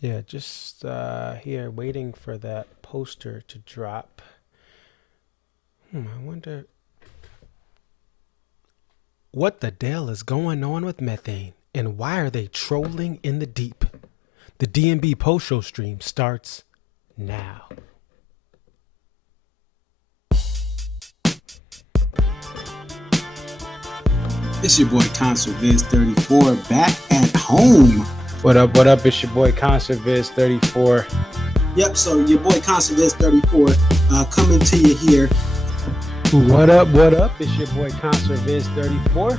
Yeah, just here waiting for that poster to drop. I wonder what the hell is going on with methane and why are they trolling in the deep? The DMB post show stream starts now. It's your boy Concert Viz 34 back at home. What up? What up? It's your boy Concert Viz 34. Yep, so your boy Concert Viz 34 coming to you here. What up? What up? It's your boy Concert Viz 34.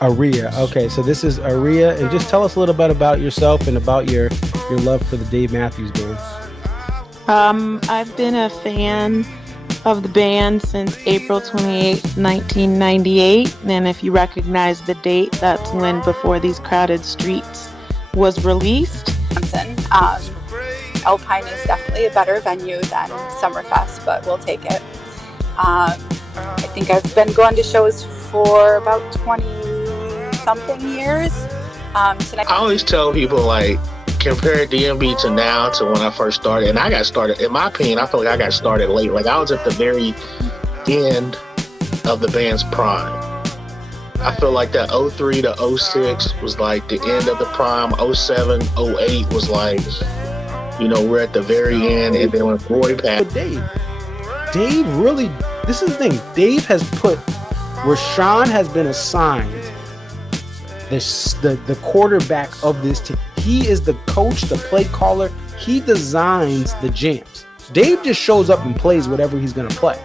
Aria. Okay, so this is Aria, and just tell us a little bit about yourself and about your love for the Dave Matthews games. I've been a fan of the band since April 28, 1998, and if you recognize the date, that's when Before These Crowded Streets was released. Alpine is definitely a better venue than Summerfest, but we'll take it. I think I've been going to shows for about 20-something years. I always tell people, like, compare DMB to now to when I first started. And I got started, in my opinion, I feel like I got started late. Like, I was at the very end of the band's prime. I feel like that 03 to 06 was like the end of the prime. 07, 08 was like, you know, we're at the very end. And then when Roy passed. But Dave really, this is the thing. Dave has put, Rashawn has been assigned the quarterback of this team. He is the coach, the play caller. He designs the jams. Dave just shows up and plays whatever he's going to play.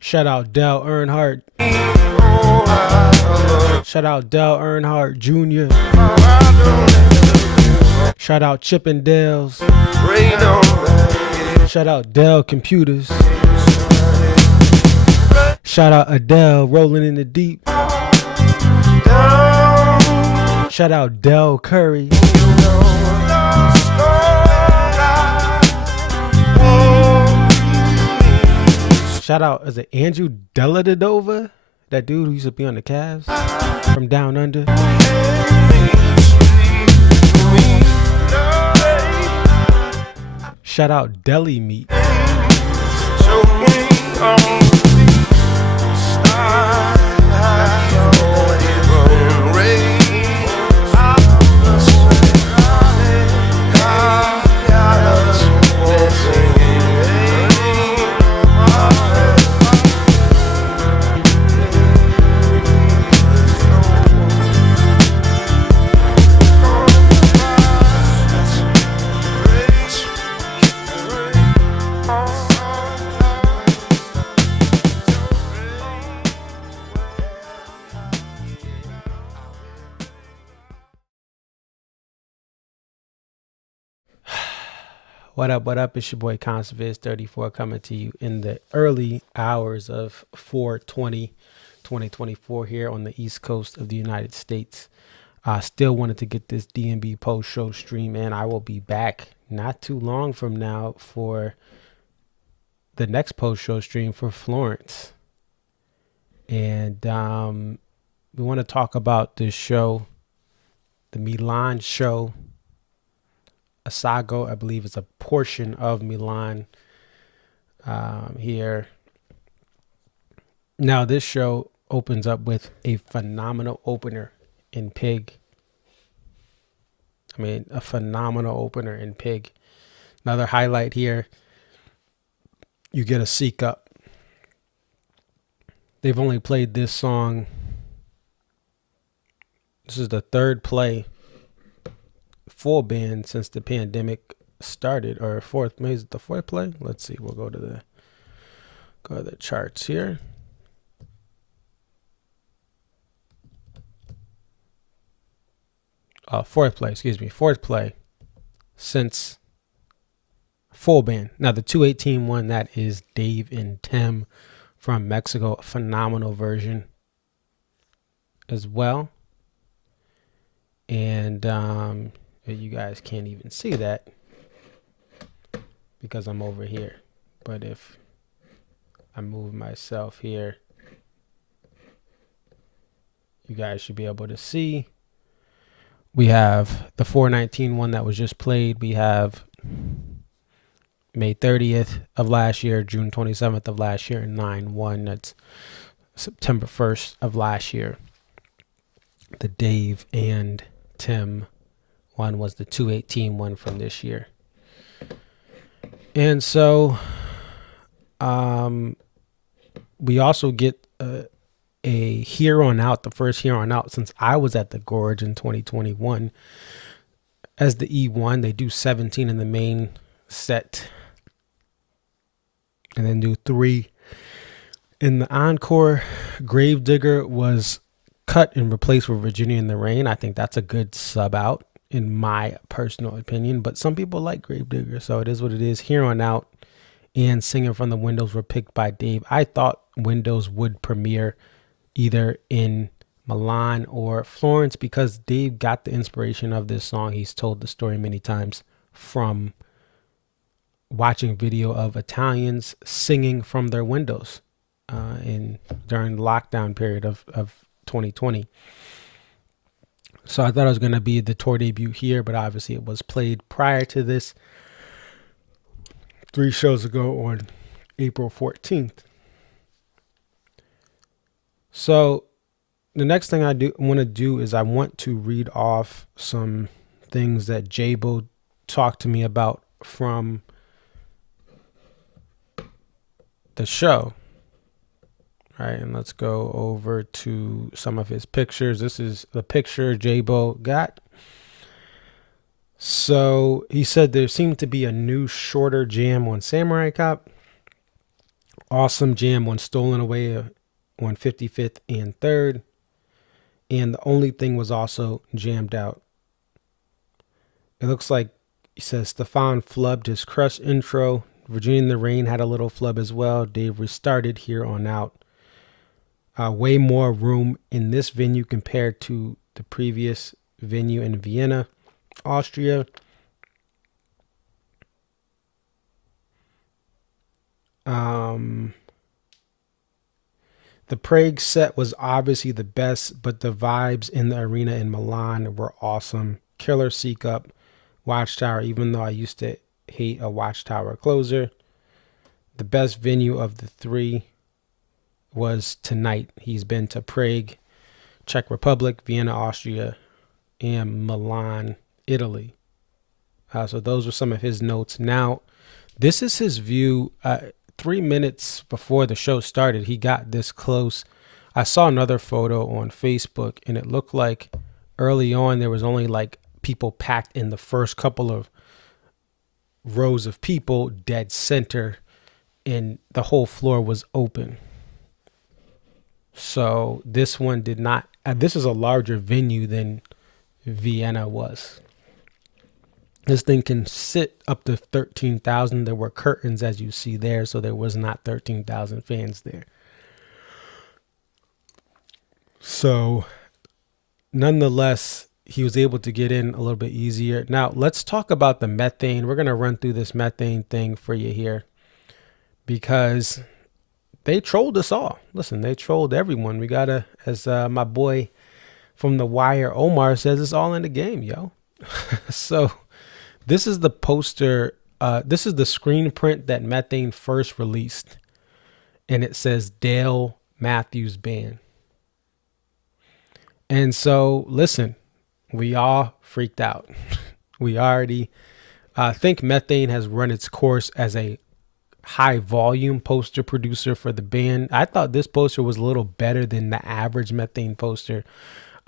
Shout out Dale Earnhardt. Shout out Dale Earnhardt Jr. Shout out Chippendales. Shout out Dell Computers. Shout out Adele Rolling in the Deep. Shout out Dell Curry. Shout out, is it Andrew Deladova? That dude who used to be on the Cavs from down under. Shout out Deli Meat. What up, what up? It's your boy Conserviz 34 coming to you in the early hours of 4/20/2024 here on the East Coast of the United States. I still wanted to get this DMB post show stream in. I will be back not too long from now for the next post show stream for Florence. And we want to talk about this show, the Milan show. Assago, I believe, is a portion of Milan here. Now, this show opens up with a phenomenal opener in Pig. I mean, a phenomenal opener in Pig. Another highlight here, you get a Seek Up. They've only played this song. This is the third play full band since the pandemic started, or fourth. Maybe is it the fourth play? Let's see. We'll go to the charts here. Fourth play since full band. Now the 218 one, that is Dave and Tim from Mexico, a phenomenal version as well. And you guys can't even see that because I'm over here. But if I move myself here, you guys should be able to see. We have the 419 one that was just played. We have May 30th of last year, June 27th of last year, and 9/1. That's September 1st of last year. The Dave and Tim one was the 218 one from this year. And so we also get a Here On Out, the first Here On Out since I was at the Gorge in 2021 as the E1. They do 17 in the main set and then do 3 in the encore. Gravedigger was cut and replaced with Virginia in the Rain. I think that's a good sub out in my personal opinion, but some people like Gravedigger, so it is what it is. Here On Out and Singing from the Windows were picked by Dave. I thought Windows would premiere either in Milan or Florence because Dave got the inspiration of this song. He's told the story many times from watching video of Italians singing from their windows during the lockdown period of 2020. So I thought it was going to be the tour debut here, but obviously it was played prior to this 3 shows ago on April 14th. So the next thing I want to do is I want to read off some things that Jabo talked to me about from the show. All right, and let's go over to some of his pictures. This is the picture Jabo got. So he said there seemed to be a new shorter jam on Samurai Cop. Awesome jam on Stolen Away on 55th and 3rd. And the only thing was also jammed out. It looks like, he says, Stefan flubbed his Crush intro. Virginia in the Rain had a little flub as well. Dave restarted Here On Out. Way more room in this venue compared to the previous venue in Vienna, Austria. The Prague set was obviously the best, but the vibes in the arena in Milan were awesome. Killer Seek Up, Watchtower, even though I used to hate a Watchtower closer. The best venue of the 3 was tonight. He's been to Prague, Czech Republic, Vienna, Austria, and Milan, Italy. So those were some of his notes. Now, this is his view. 3 minutes before the show started, he got this close. I saw another photo on Facebook, and it looked like early on there was only like people packed in the first couple of rows of people dead center, and the whole floor was open. So this one did not. This is a larger venue than Vienna was. This thing can sit up to 13,000. There were curtains, as you see there, so there was not 13,000 fans there. So, nonetheless, he was able to get in a little bit easier. Now, let's talk about the Methane. We're going to run through this Methane thing for you here because they trolled us all. Listen, they trolled everyone. We got to, as my boy from The Wire, Omar, says, it's all in the game, yo. So, this is the poster. This is the screen print that Methane first released. And it says Dale Matthews Band. And so, listen, we all freaked out. We already think Methane has run its course as a high volume poster producer for the band. I thought this poster was a little better than the average Methane poster.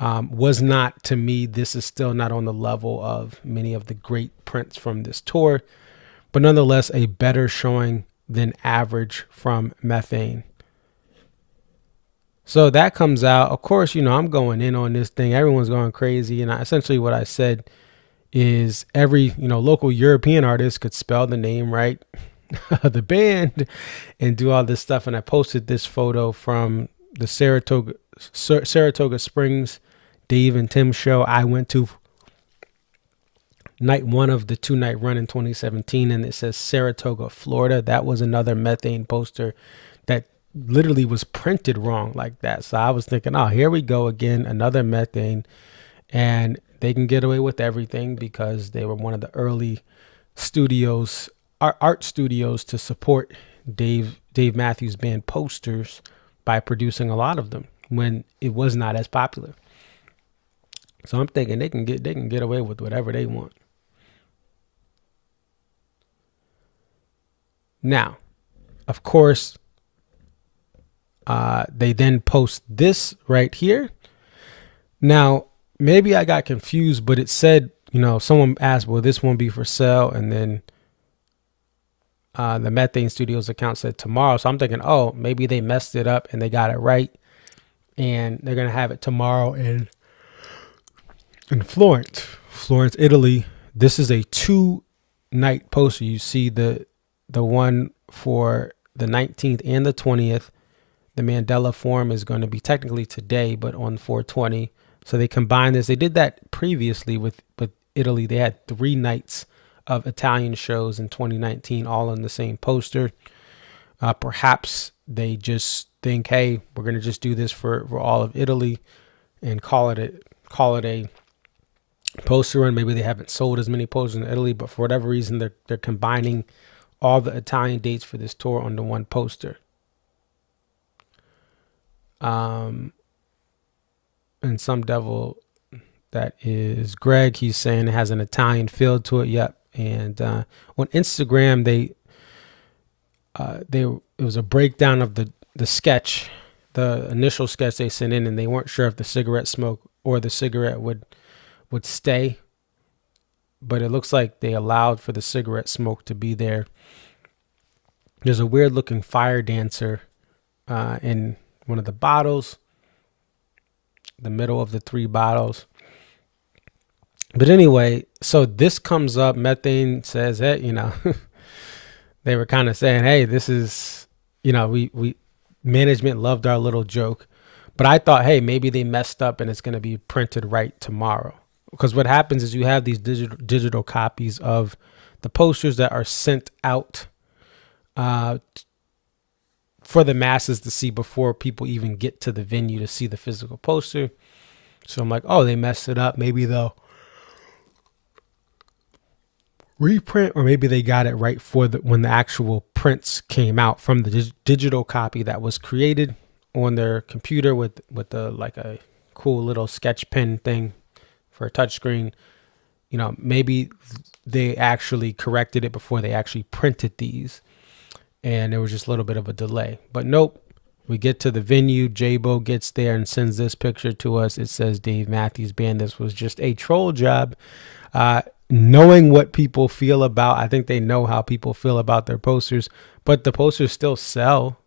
Was not, to me. This is still not on the level of many of the great prints from this tour, but nonetheless a better showing than average from Methane. So that comes out. Of course, I'm going in on this thing. Everyone's going crazy. And essentially what I said is every, local European artist could spell the name right of the band and do all this stuff. And I posted this photo from the Saratoga Springs Dave and Tim show I went to night 1 of the 2-night run in 2017. And it says Saratoga, Florida. That was another Methane poster that literally was printed wrong like that. So I was thinking, oh, here we go again, another Methane. And they can get away with everything because they were one of the early studios, art studios, to support Dave Matthews Band posters by producing a lot of them when it was not as popular. So I'm thinking they can get away with whatever they want. Now, of course, they then post this right here. Now, maybe I got confused, but it said, someone asked, will this one be for sale? And then the Methane Studios account said tomorrow. So I'm thinking, oh, maybe they messed it up and they got it right. And they're going to have it tomorrow in Florence, Italy. This is a 2-night poster. You see the one for the 19th and the 20th. The Mandela Forum is going to be technically today, but on 420. So they combined this. They did that previously with Italy. They had 3 nights of Italian shows in 2019, all on the same poster. Perhaps they just think, hey, we're going to just do this for all of Italy and call it a poster run. Maybe they haven't sold as many posters in Italy, but for whatever reason, they're combining all the Italian dates for this tour onto one poster. And some devil that is Greg, he's saying it has an Italian feel to it. Yep. And on Instagram, it was a breakdown of the sketch, the initial sketch they sent in, and they weren't sure if the cigarette smoke or the cigarette would stay. But it looks like they allowed for the cigarette smoke to be there. There's a weird looking fire dancer in one of the bottles, the middle of the 3 bottles. But anyway, so this comes up. Methane says, hey, they were kind of saying, hey, this is, we management loved our little joke. But I thought, hey, maybe they messed up and it's going to be printed right tomorrow. Because what happens is you have these digital copies of the posters that are sent out for the masses to see before people even get to the venue to see the physical poster. So I'm like, oh, they messed it up. Maybe they'll reprint, or maybe they got it right for when the actual prints came out from the digital copy that was created on their computer with like a cool little sketch pen thing for a touchscreen. Maybe they actually corrected it before they actually printed these, and there was just a little bit of a delay. But nope, we get to the venue. J-Bo gets there and sends this picture to us. It says Dave Matthews Band. This was just a troll job. Knowing what people feel about, I think they know how people feel about their posters, but the posters still sell,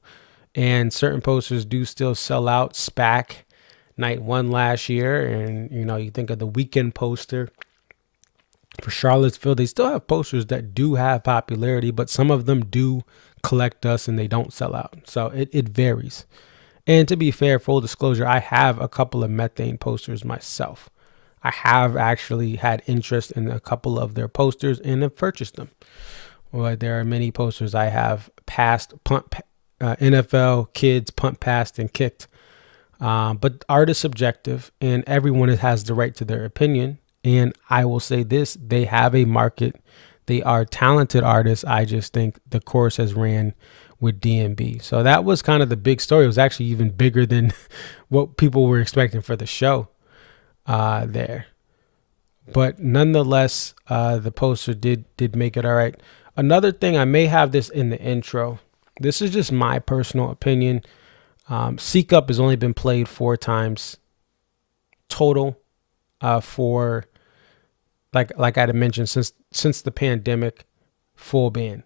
and certain posters do still sell out. SPAC night 1 last year, and you think of the Weekend poster for Charlottesville. They still have posters that do have popularity, but some of them do collect us and they don't sell out. So it varies. And to be fair, full disclosure, I have a couple of Methane posters myself. I have actually had interest in a couple of their posters and have purchased them. Well, there are many posters I have passed, NFL kids, punt, passed, and kicked. But art is subjective, and everyone has the right to their opinion. And I will say this, they have a market. They are talented artists. I just think the course has ran with DMB. So that was kind of the big story. It was actually even bigger than what people were expecting for the show. there. But nonetheless, the poster did make it all right. Another thing, I may have this in the intro. This is just my personal opinion. Seek Up has only been played 4 times total for like I had mentioned since the pandemic, full band.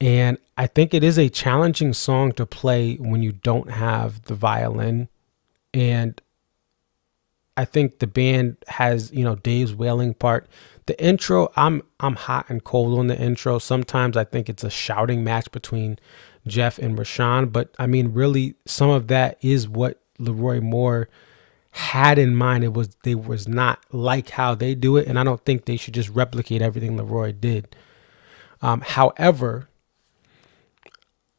And I think it is a challenging song to play when you don't have the violin. And I think the band has, Dave's wailing part. The intro, I'm hot and cold on the intro. Sometimes I think it's a shouting match between Jeff and Rashawn, but I mean, really, some of that is what Leroy Moore had in mind. They was not like how they do it, and I don't think they should just replicate everything Leroy did. However,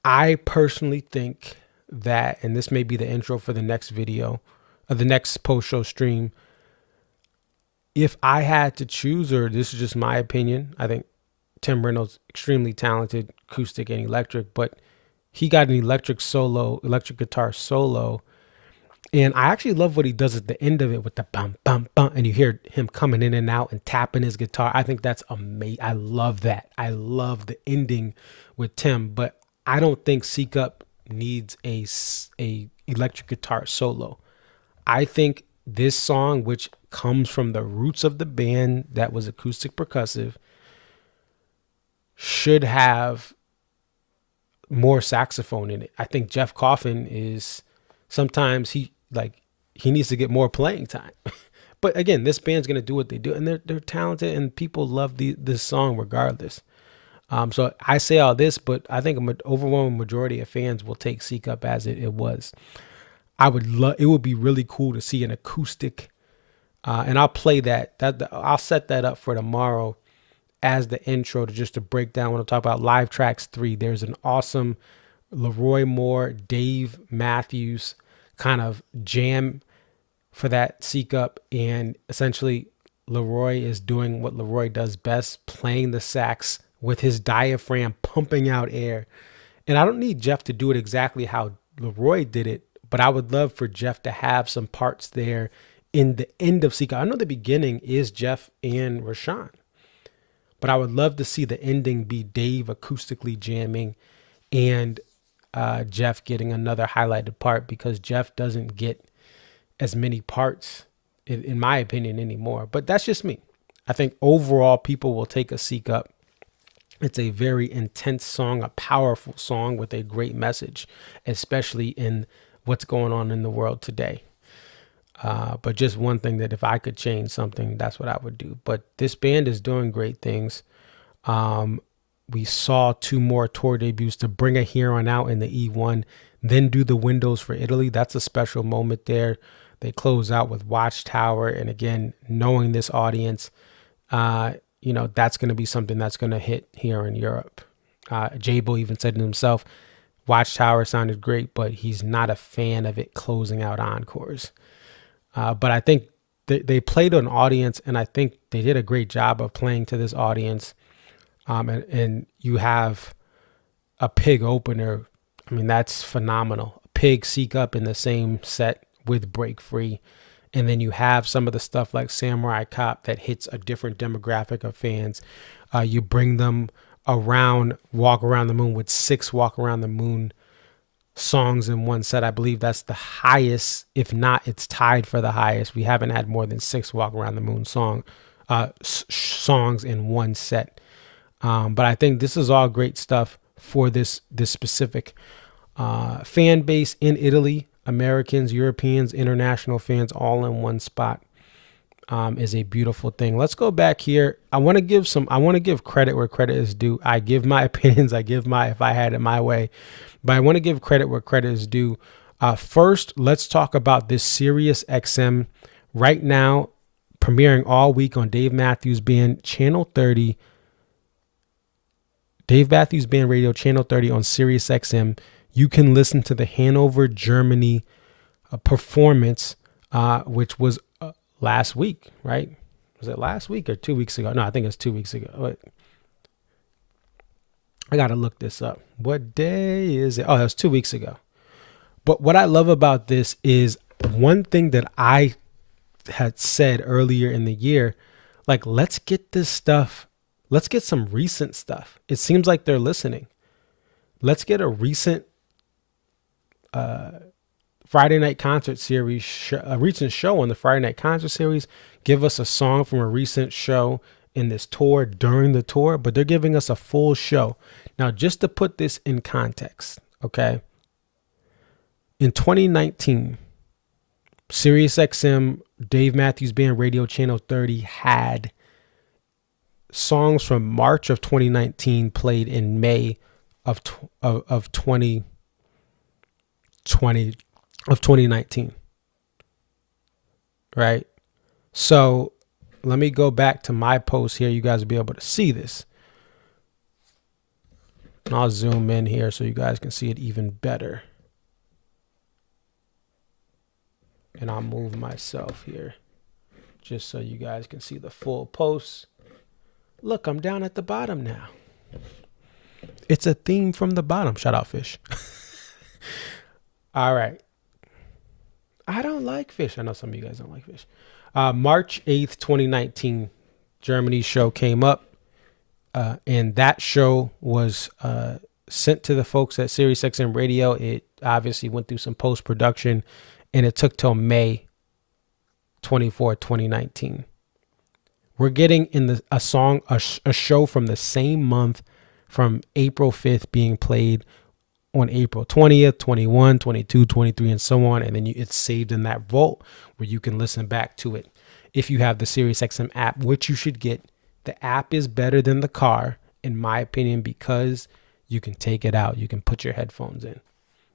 I personally think that, and this may be the intro for the next video, or the next post-show stream, if I had to choose, or this is just my opinion, I think Tim Reynolds extremely talented, acoustic and electric, but he got an electric guitar solo, and I actually love what he does at the end of it with the bum bum bum, and you hear him coming in and out and tapping his guitar. I think that's amazing. I love that. I love the ending with Tim, but I don't think Seek Up needs a electric guitar solo. I think this song, which comes from the roots of the band that was acoustic percussive, should have more saxophone in it. I think Jeff Coffin is sometimes he needs to get more playing time. But again, this band's gonna do what they do, and they're talented, and people love this song regardless. So I say all this, but I think an overwhelming majority of fans will take Seek Up as it was. It would be really cool to see an acoustic, and I'll play that. I'll set that up for tomorrow as the intro to break down when I talk about Live Tracks 3. There's an awesome Leroy Moore, Dave Matthews kind of jam for that Seek Up, and essentially Leroy is doing what Leroy does best, playing the sax with his diaphragm pumping out air. And I don't need Jeff to do it exactly how Leroy did it, but I would love for Jeff to have some parts there in the end of Seek Up. I know the beginning is Jeff and Rashawn, but I would love to see the ending be Dave acoustically jamming and Jeff getting another highlighted part, because Jeff doesn't get as many parts, in my opinion, anymore. But that's just me. I think overall people will take a Seek Up. It's a very intense song, a powerful song with a great message, especially in what's going on in the world today. But just one thing, that if I could change something, that's what I would do. But this band is doing great things. We saw 2 more tour debuts to bring it here on out in the E1, then do the windows for Italy. That's a special moment there. They close out with Watchtower. And again, knowing this audience, that's going to be something that's going to hit here in Europe. Jabo even said to himself, Watchtower sounded great, but he's not a fan of it closing out encores. But I think they played an audience, and I think they did a great job of playing to this audience. And you have a Pig opener. I mean, that's phenomenal. Pig, Seek Up in the same set with Break Free. And then you have some of the stuff like Samurai Cop that hits a different demographic of fans. You bring them around Walk Around the Moon with 6 Walk Around the Moon songs in one set. I believe that's the highest. If not, it's tied for the highest. We haven't had more than 6 Walk Around the Moon songs in one set. But I think this is all great stuff for this specific fan base in Italy. Americans, Europeans, international fans all in one spot is a beautiful thing. Let's go back here. I want to give credit where credit is due. I give my opinions. If I had it my way, but I want to give credit where credit is due. First, let's talk about this Sirius XM right now, premiering all week on Dave Matthews Band Channel 30. Dave Matthews Band Radio Channel 30 on Sirius XM. You can listen to the Hannover, Germany performance, which was last week, right? Was it last week or 2 weeks ago? No, I think it was 2 weeks ago. Wait. I got to look this up. What day is it? Oh, it was 2 weeks ago. But what I love about this is one thing that I had said earlier in the year, like, let's get this stuff. Let's get some recent stuff. It seems like they're listening. Let's get a recent Friday night concert series, a recent show on the Friday night concert series. Give us a song from a recent show in this tour during the tour, but they're giving us a full show. Now, just to put this in context, okay? In 2019, SiriusXM, Dave Matthews Band Radio Channel 30 had songs from March of 2019 played in May of 2019, right? So let me go back to my post here. You guys will be able to see this. And I'll zoom in here so you guys can see it even better. And I'll move myself here just so you guys can see the full post. Look, I'm down at the bottom now. It's a theme from the bottom. Shout out, Fish. All right. I don't like Fish. I know some of you guys don't like Fish. March 8th, 2019, Germany's show came up. And that show was sent to the folks at SiriusXM Radio. It obviously went through some post-production, and it took till May 24, 2019. We're getting in a show from the same month, from April 5th, being played on April 20th, 21, 22, 23, and so on. And then it's saved in that vault where you can listen back to it. If you have the SiriusXM app, which you should get, the app is better than the car, in my opinion, because you can take it out. You can put your headphones in.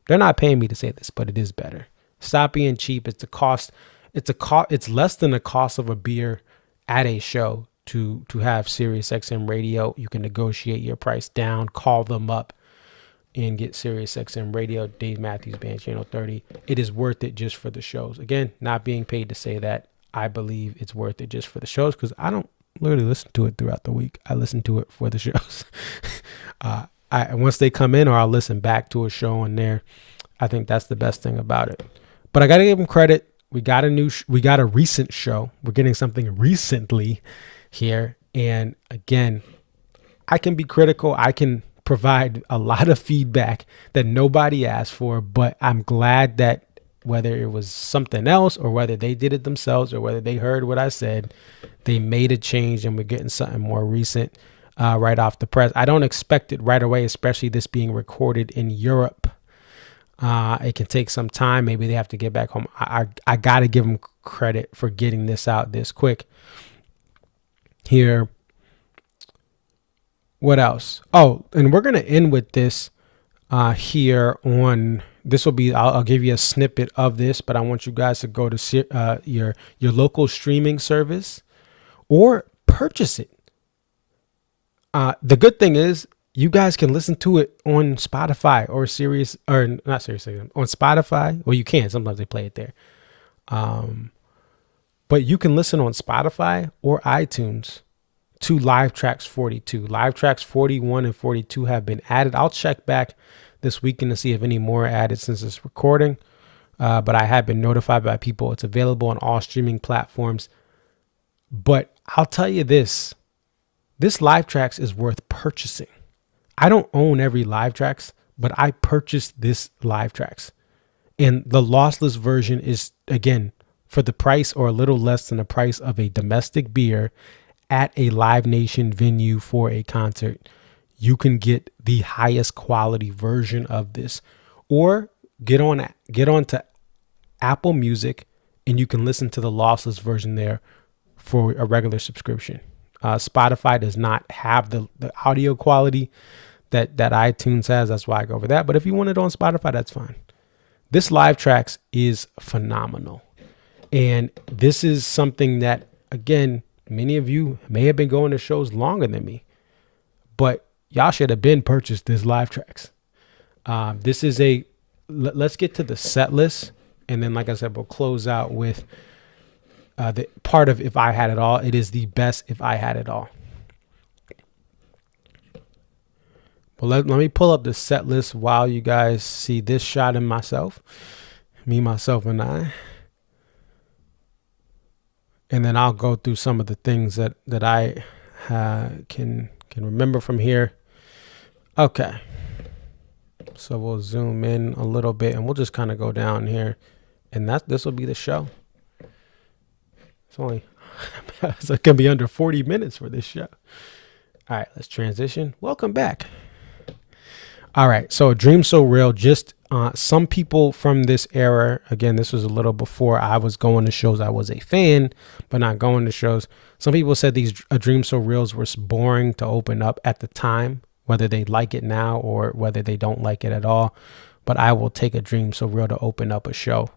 They're not paying me to say this, but it is better. Stop being cheap. It's a cost. It's less than the cost of a beer at a show to have SiriusXM Radio. You can negotiate your price down, call them up, and get SiriusXM Radio, Dave Matthews Band Channel 30. It is worth it just for the shows. Again, not being paid to say that. I believe it's worth it just for the shows, because I don't literally listen to it throughout the week. I listen to it for the shows. Once they come in, or I'll listen back to a show on there. I think that's the best thing about it. But I got to give them credit. We got a recent show. We're getting something recently here. And again, I can be critical. I can provide a lot of feedback that nobody asked for, but I'm glad that whether it was something else, or whether they did it themselves, or whether they heard what I said, they made a change, and we're getting something more recent right off the press. I don't expect it right away, especially this being recorded in Europe. It can take some time. Maybe they have to get back home. I got to give them credit for getting this out this quick. Here. What else? Oh, and we're going to end with this here on, this will be, I'll give you a snippet of this, but I want you guys to go to your local streaming service or purchase it. The good thing is, you guys can listen to it on Spotify or not Sirius, on Spotify. Well, you can. Sometimes they play it there. But you can listen on Spotify or iTunes to Live Trax 42. Live Trax 41 and 42 have been added. I'll check back this weekend to see if any more are added since it's recording. But I have been notified by people. It's available on all streaming platforms. But I'll tell you this Live Trax is worth purchasing. I don't own every Live Trax, but I purchased this Live Trax. And the lossless version is, again, for the price or a little less than the price of a domestic beer at a Live Nation venue for a concert. You can get the highest quality version of this, or get on to Apple Music and you can listen to the lossless version there for a regular subscription. Spotify does not have the audio quality that iTunes has. That's why I go over that. But if you want it on Spotify, that's fine. This Live Trax is phenomenal. And this is something that, again, many of you may have been going to shows longer than me, but y'all should have been purchased this Live Trax. This is let's get to the set list. And then, like I said, we'll close out with the part of If I Had It All. It is the best If I Had It All. Well, let me pull up the set list while you guys see this shot in myself. Me, myself, and I. and then I'll go through some of the things that I can remember from here. Okay, so we'll zoom in a little bit, and we'll just kind of go down here, and this will be the show. It's only so it can be under 40 minutes for this show. All right, let's transition. Welcome back. All right, so Dream So Real, just some people from this era, again, this was a little before I was going to shows. I was a fan, but not going to shows. Some people said these Dream So Reals were boring to open up at the time, whether they like it now or whether they don't like it at all. But I will take a Dream So Real to open up a show.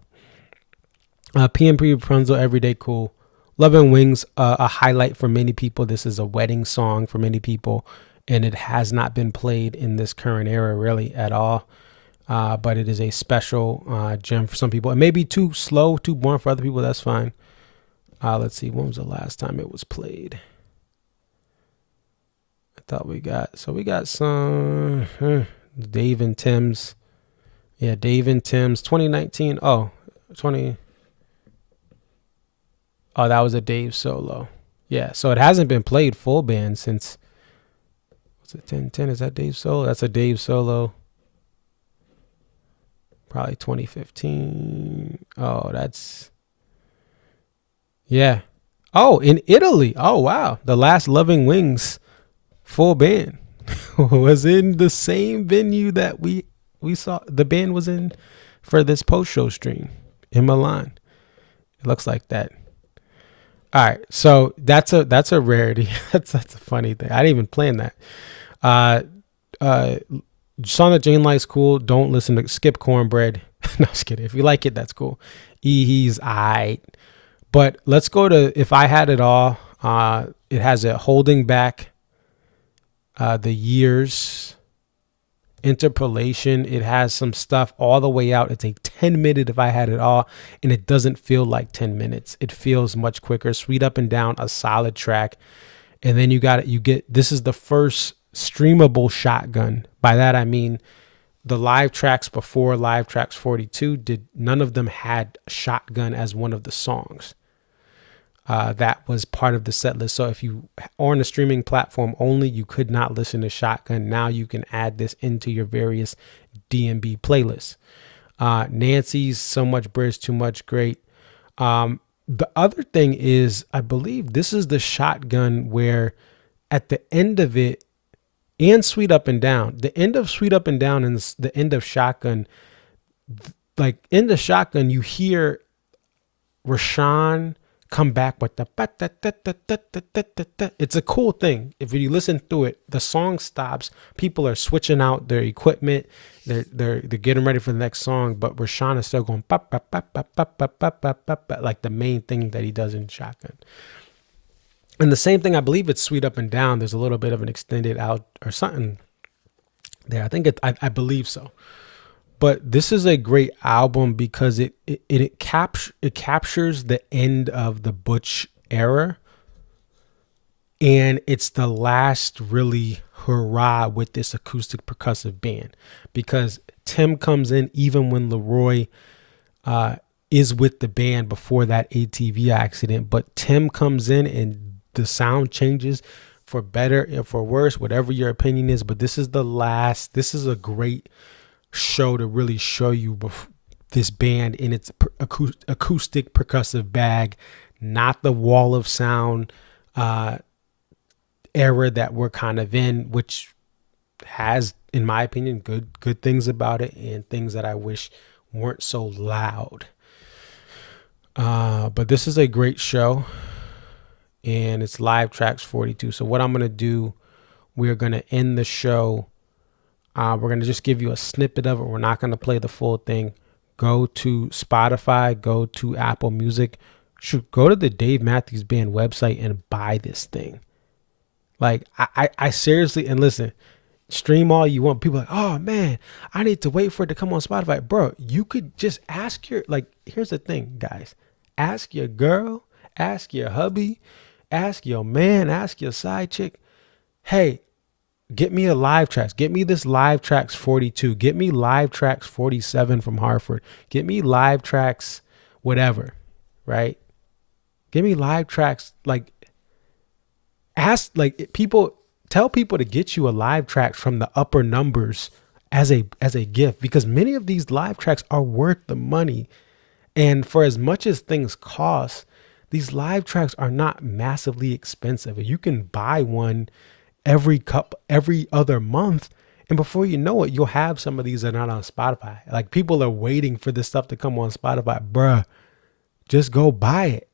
PMP Rapunzel, Everyday Cool. Love and Wings, a highlight for many people. This is a wedding song for many people, and it has not been played in this current era really at all. But it is a special gem for some people. It may be too slow, too boring for other people. That's fine. Let's see. When was the last time it was played? I thought we got some Dave and Tim's. Yeah, Dave and Tim's 2019. Oh, that was a Dave solo. Yeah, so it hasn't been played full band since, what's it, 1010? Is that Dave solo? That's a Dave solo. Probably 2015. Oh, yeah. Oh, in Italy. Oh, wow. The last Loving Wings full band was in the same venue that we saw the band was in for this post-show stream in Milan. It looks like that. All right, so that's a rarity. that's a funny thing. I didn't even plan that. Song that Jane likes, cool. Don't listen to Skip Cornbread. No, just kidding. If you like it, that's cool. He's aight. But let's go to If I Had It All. It has a Holding Back, the Years, Interpolation. It has some stuff all the way out. It's a 10-minute If I Had It All, and it doesn't feel like 10 minutes. It feels much quicker. Sweet Up and Down, a solid track. And then you get this is the first streamable shotgun. By that I mean the live tracks before Live Tracks 42 none of them had shotgun as one of the songs. That was part of the set list. So if you are on a streaming platform only, you could not listen to shotgun. Now you can add this into your various DMB playlists. Nancy's So Much Bridge, Too Much, great. The other thing is, I believe this is the shotgun where at the end of it, and Sweet Up and Down, the end of Sweet Up and Down and the end of Shotgun, like in the Shotgun, you hear Rashawn come back with the it's a cool thing. If you listen through it, the song stops, people are switching out their equipment, they're getting ready for the next song, but Rashawn is still going like the main thing that he does in Shotgun. And the same thing, I believe it's Sweet Up and Down. There's a little bit of an extended out or something there. I think I believe so. But this is a great album because it captures the end of the Butch era, and it's the last really hurrah with this acoustic percussive band, because Tim comes in even when Leroy is with the band before that ATV accident, but Tim comes in and the sound changes for better and for worse, whatever your opinion is. But this is a great show to really show you this band in its acoustic percussive bag, not the wall of sound era that we're kind of in, which has, in my opinion, good things about it and things that I wish weren't so loud. But this is a great show, and it's Live Tracks 42. So what I'm going to do, we're going to end the show. We're going to just give you a snippet of it. We're not going to play the full thing. Go to Spotify, go to Apple Music, go to the Dave Matthews Band website and buy this thing. Like, I seriously, and listen, stream all you want. People are like, oh man, I need to wait for it to come on Spotify. Bro, you could just ask here's the thing, guys. Ask your girl, ask your hubby, ask your man, ask your side chick. Hey, get me a Live Tracks. Get me this Live Tracks 42. Get me Live Tracks 47 from Hartford. Get me Live Tracks whatever, right? Give me live tracks. Like, ask, like, people, tell people to get you a live track from the upper numbers as a gift, because many of these live tracks are worth the money. And for as much as things cost, these live tracks are not massively expensive. You can buy one every other month, and before you know it, you'll have some of these that are not on Spotify. Like, people are waiting for this stuff to come on Spotify. Bruh, just go buy it.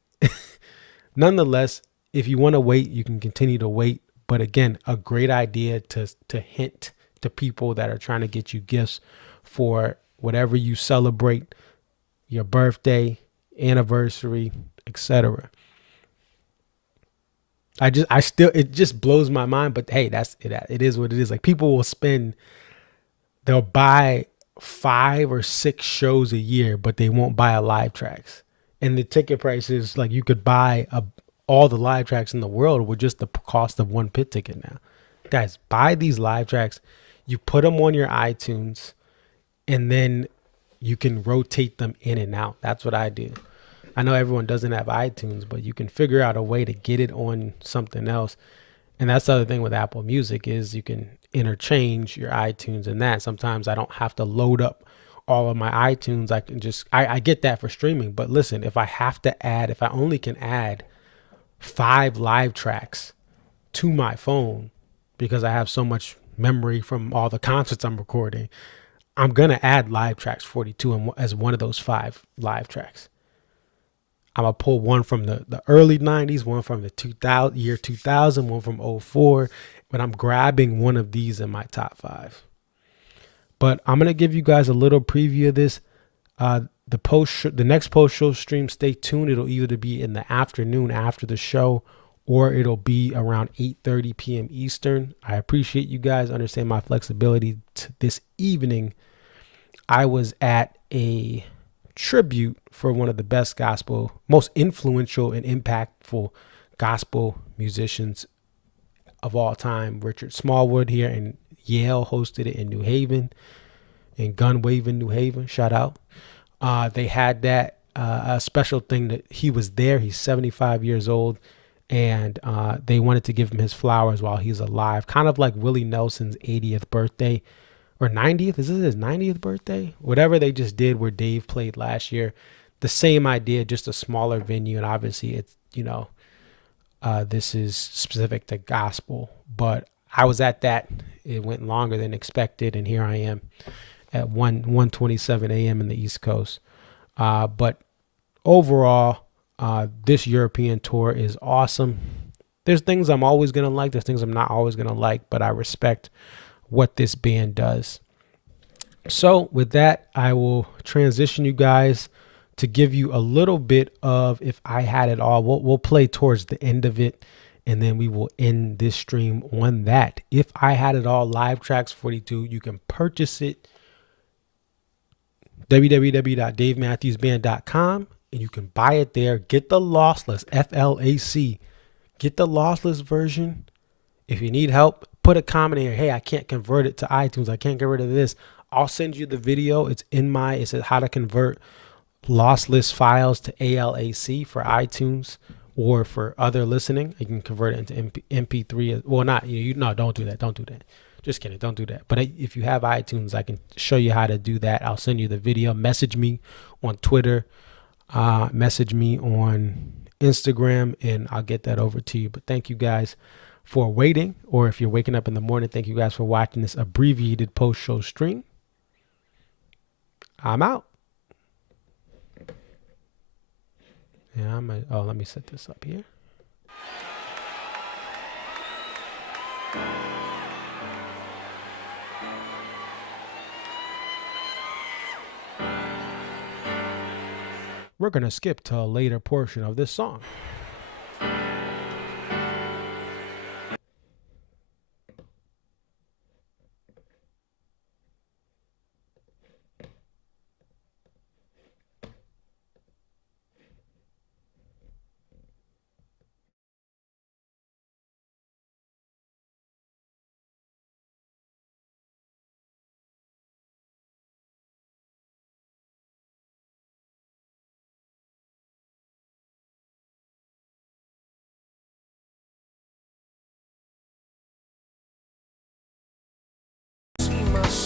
Nonetheless, if you want to wait, you can continue to wait. But again, a great idea to hint to people that are trying to get you gifts for whatever you celebrate, your birthday, anniversary, etc. It just blows my mind, but hey, that's it. It is what it is. Like, people will they'll buy 5 or 6 shows a year, but they won't buy a live tracks. And the ticket price is like, you could buy all the live tracks in the world with just the cost of one pit ticket now. Guys, buy these live tracks. You put them on your iTunes, and then you can rotate them in and out. That's what I do. I know everyone doesn't have iTunes, but you can figure out a way to get it on something else. And that's the other thing with Apple Music is you can interchange your iTunes and that. Sometimes I don't have to load up all of my iTunes. I can just, I get that for streaming. But listen, if I only can add 5 live tracks to my phone because I have so much memory from all the concerts I'm recording, I'm going to add live tracks 42 as one of those 5 live tracks. I'm going to pull one from the early 90s, one from the year 2000, one from 04, but I'm grabbing one of these in my top 5. But I'm going to give you guys a little preview of this. The next post-show stream, stay tuned. It'll either be in the afternoon after the show, or it'll be around 8:30 p.m. Eastern. I appreciate you guys. Understand my flexibility. This evening, I was at a tribute for one of the best most influential and impactful gospel musicians of all time, Richard Smallwood, here in Yale, hosted it in New Haven, in Gunwaving, New Haven. Shout out. They had that a special thing that he was there. He's 75 years old, and they wanted to give him his flowers while he's alive, kind of like Willie Nelson's 80th birthday. Or 90th? Is this his 90th birthday? Whatever they just did where Dave played last year. The same idea, just a smaller venue. And obviously it's, this is specific to gospel. But I was at that. It went longer than expected. And here I am at 1:27 a.m. in the East Coast. But overall, this European tour is awesome. There's things I'm always going to like. There's things I'm not always going to like. But I respect what this band does. So with that, I will transition you guys to give you a little bit of If I Had It All. We'll play towards the end of it, and then we will end this stream on that. If I Had It All, Live Tracks 42. You can purchase it www.davematthewsband.com, and you can buy it there. Get the lossless, FLAC. Get the lossless version. If you need help, put a comment here. Hey, I can't convert it to iTunes. I can't get rid of this. I'll send you the video. It says how to convert lossless files to ALAC for iTunes or for other listening. You can convert it into MP3. Well, not you. No, don't do that. Don't do that. Just kidding. Don't do that. But if you have iTunes, I can show you how to do that. I'll send you the video. Message me on Twitter. Message me on Instagram, and I'll get that over to you. But thank you guys for waiting, or if you're waking up in the morning, thank you guys for watching this abbreviated post-show stream. I'm out. Yeah, let me set this up here. We're going to skip to a later portion of this song.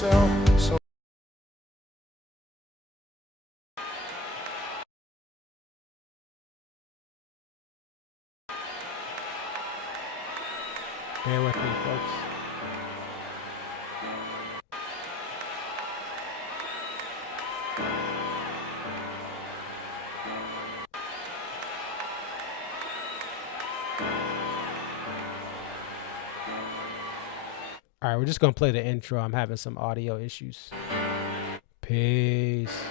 myself. So bear with me, folks. All right, we're just going to play the intro. I'm having some audio issues. Peace.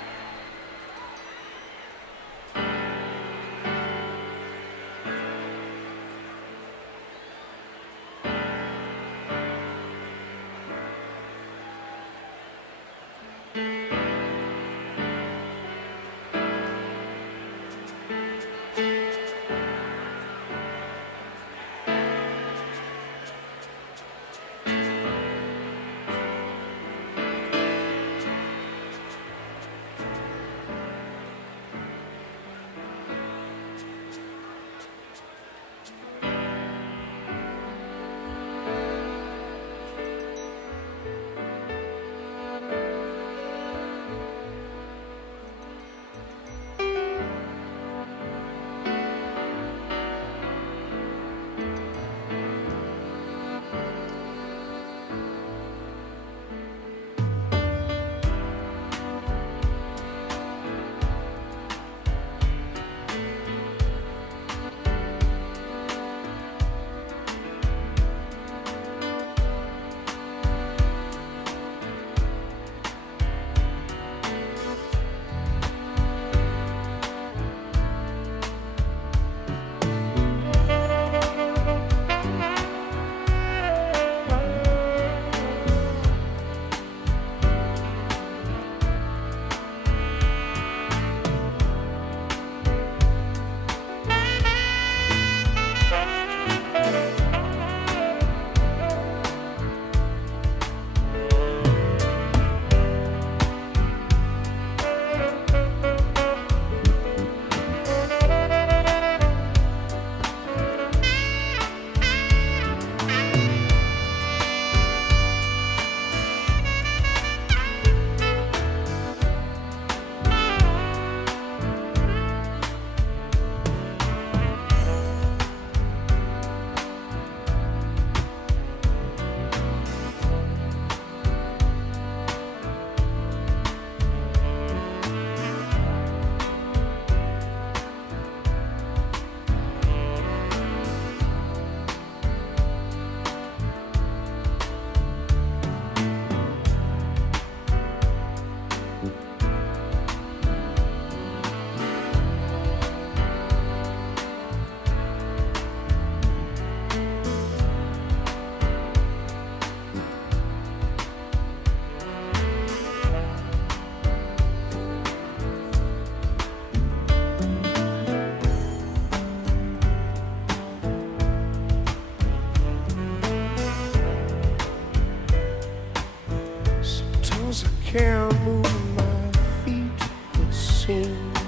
can't move my feet, it seems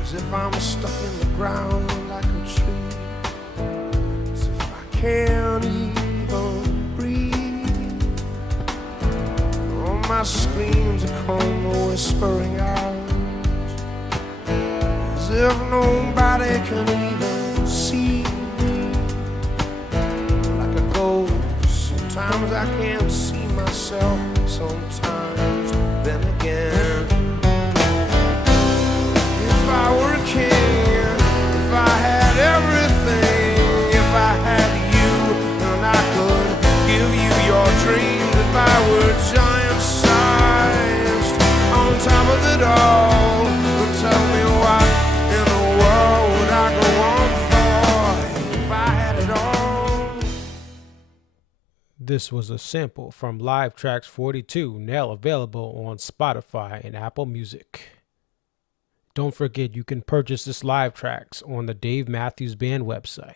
as if I'm stuck in the ground like a tree, as if I can't even breathe. All my screams come whispering out, as if nobody can even see me, like a ghost. Sometimes I can't see myself, sometimes then again. If I were a king, if I had everything, if I had you, then I could give you your dreams. If I were giant-sized on top of it all, then tell me what in the world would I go on for if I had it all? This was a sample from Live Trax 42, now available on Spotify and Apple Music. Don't forget you can purchase this Live Trax on the Dave Matthews Band website.